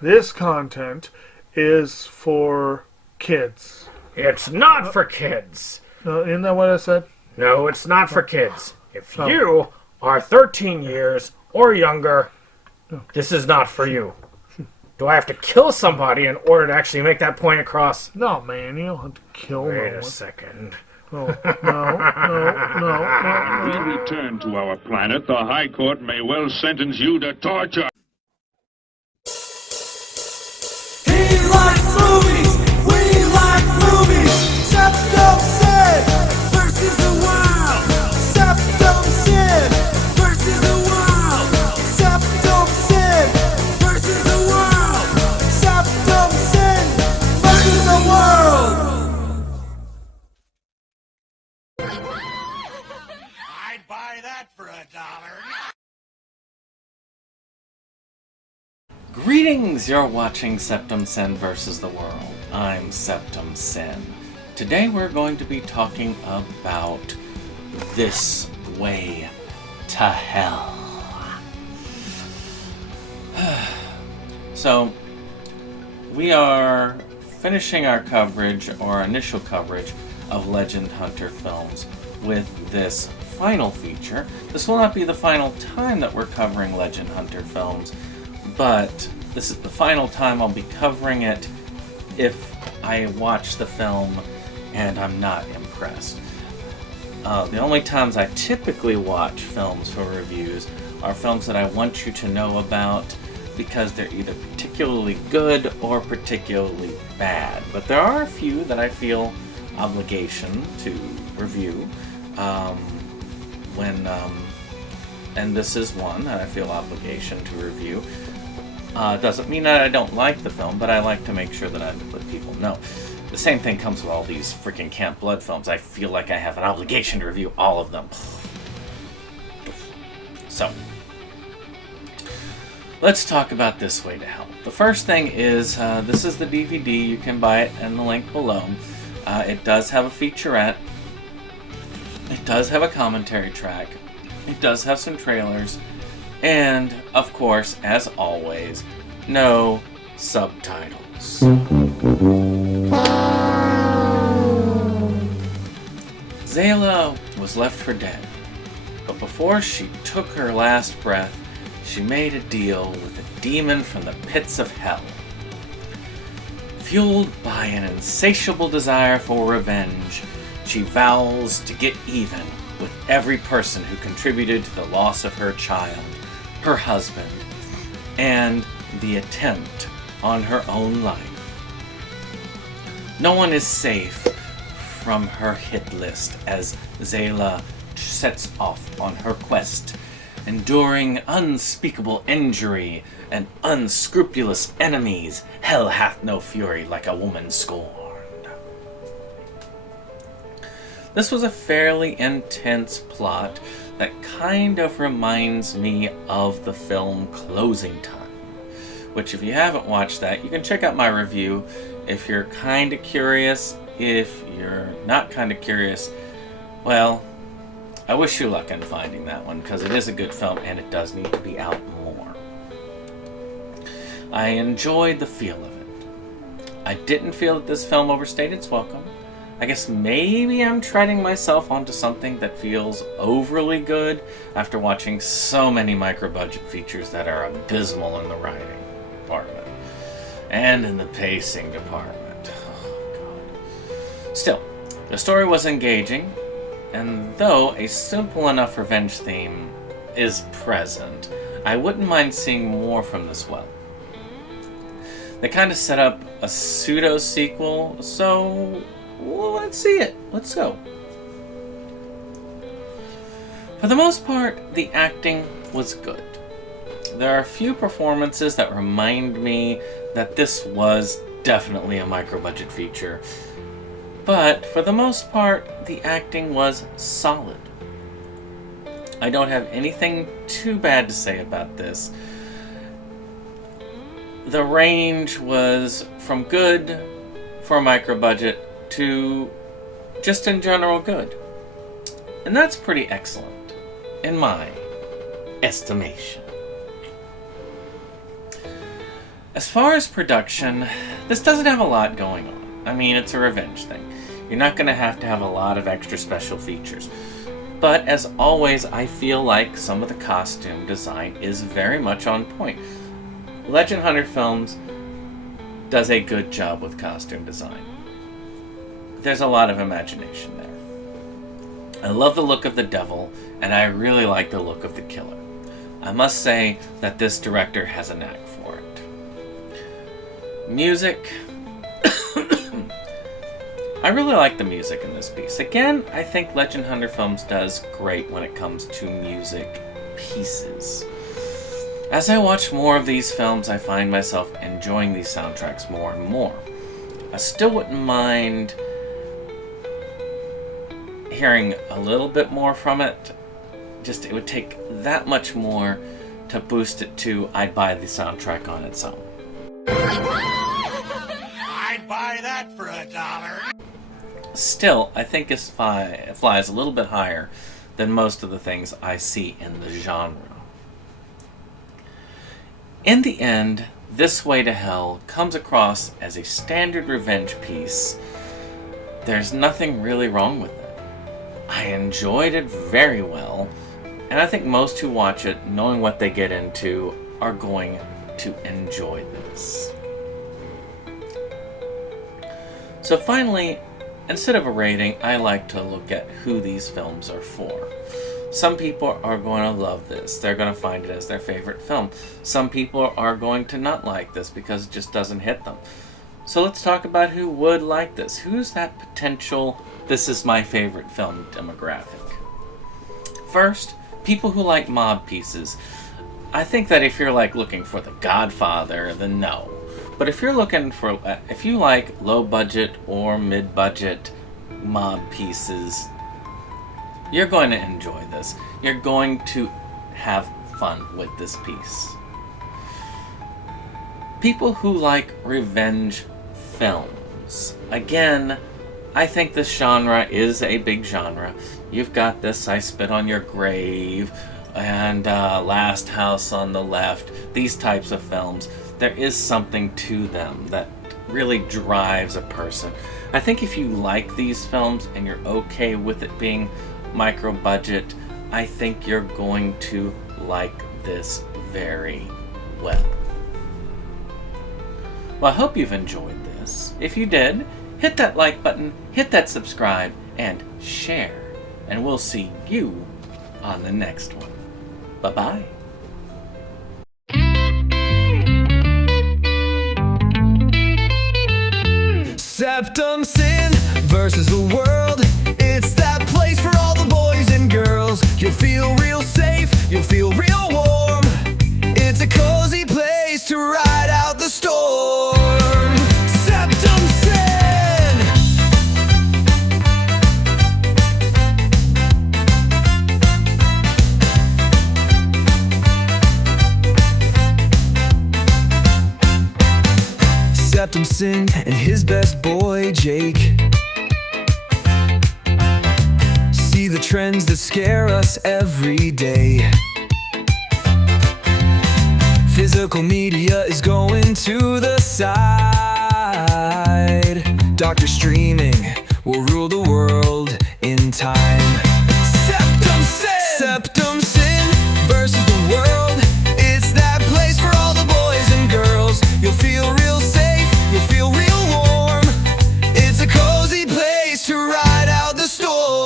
This content is for kids. It's not for kids. Isn't that what I said? No, it's not for kids. If Oh. you are 13 years or younger, this is not for you. Do I have to kill somebody in order to actually make that point across? No, man, you don't have to kill no Wait one. a second. Oh, no. We return to our planet. The High Court may well sentence you to torture. He likes movies, we like movies. SeptumSin versus the world. SeptumSin versus the world. SeptumSin versus the world. SeptumSin versus the world. I'd buy that for $1. Greetings! You're watching SeptumSin versus the World. I'm SeptumSin. Today we're going to be talking about This Way to Hell. So, we are finishing our coverage, or initial coverage, of Legend Hunter films with this final feature. This will not be the final time that we're covering Legend Hunter films, but this is the final time I'll be covering it if I watch the film and I'm not impressed. The only times I typically watch films for reviews are films that I want you to know about because they're either particularly good or particularly bad. But there are a few that I feel obligation to review. And this is one that I feel obligation to review. Doesn't mean that I don't like the film, but I like to make sure that I let people know. The same thing comes with all these freaking Camp Blood films. I feel like I have an obligation to review all of them. So, let's talk about This Way to Hell. The first thing is, this is the DVD. You can buy it in the link below. It does have a featurette. It does have a commentary track. It does have some trailers. And, of course, as always, no subtitles. Zayla was left for dead, but before she took her last breath, she made a deal with a demon from the pits of hell. Fueled by an insatiable desire for revenge, she vows to get even with every person who contributed to the loss of her child, her husband, and the attempt on her own life. No one is safe from her hit list as Zayla sets off on her quest, enduring unspeakable injury and unscrupulous enemies. Hell hath no fury like a woman scorned. This was a fairly intense plot that kind of reminds me of the film Closing Time, which if you haven't watched that, you can check out my review if you're kind of curious. If you're not kind of curious, well, I wish you luck in finding that one, because it is a good film and it does need to be out more. I enjoyed the feel of it. I didn't feel that this film overstayed its welcome. I guess maybe I'm treading myself onto something that feels overly good after watching so many micro-budget features that are abysmal in the writing department and in the pacing department. Still, the story was engaging, and though a simple enough revenge theme is present, I wouldn't mind seeing more from this well. They kind of set up a pseudo-sequel, so well, let's see it. Let's go. For the most part, the acting was good. There are a few performances that remind me that this was definitely a micro-budget feature. But, for the most part, the acting was solid. I don't have anything too bad to say about this. The range was from good for a micro-budget to just in general good. And that's pretty excellent, in my estimation. As far as production, this doesn't have a lot going on. I mean, it's a revenge thing. You're not going to have a lot of extra special features. But as always, I feel like some of the costume design is very much on point. Legend Hunter Films does a good job with costume design. There's a lot of imagination there. I love the look of the devil, and I really like the look of the killer. I must say that this director has a knack for it. Music. I really like the music in this piece. Again, I think Legend Hunter Films does great when it comes to music pieces. As I watch more of these films, I find myself enjoying these soundtracks more and more. I still wouldn't mind hearing a little bit more from it. Just it would take that much more to boost it to I'd buy the soundtrack on its own. I'd buy that for $1. Still, I think it flies a little bit higher than most of the things I see in the genre. In the end, This Way to Hell comes across as a standard revenge piece. There's nothing really wrong with it. I enjoyed it very well, and I think most who watch it, knowing what they get into, are going to enjoy this. So finally, instead of a rating, I like to look at who these films are for. Some people are going to love this. They're going to find it as their favorite film. Some people are going to not like this because it just doesn't hit them. So let's talk about who would like this. Who's that potential, this is my favorite film demographic? First, people who like mob pieces. I think that if you're looking for The Godfather, then no. But if you're looking for, if you like low budget or mid budget mob pieces, you're going to enjoy this. You're going to have fun with this piece. People who like revenge films. Again, I think this genre is a big genre. You've got this I Spit on Your Grave and Last House on the Left. These types of films. There is something to them that really drives a person. I think if you like these films and you're okay with it being micro budget, I think you're going to like this very well. Well, I hope you've enjoyed this. If you did, hit that like button, hit that subscribe, and share. And we'll see you on the next one. Bye-bye. SeptumSin versus the world. It's that place for all the boys and girls. You'll feel real safe, you'll feel real warm. It's a cozy place to ride out the storm. SeptumSin. SeptumSin and his best boy Jake see the trends that scare us every day. Physical media is going to the side. Doctor streaming will rule the world in time. SeptumSin! SeptumSin versus the world. It's that place for all the boys and girls. You'll feel real safe, you'll feel real warm. It's a cozy place to ride out the storm.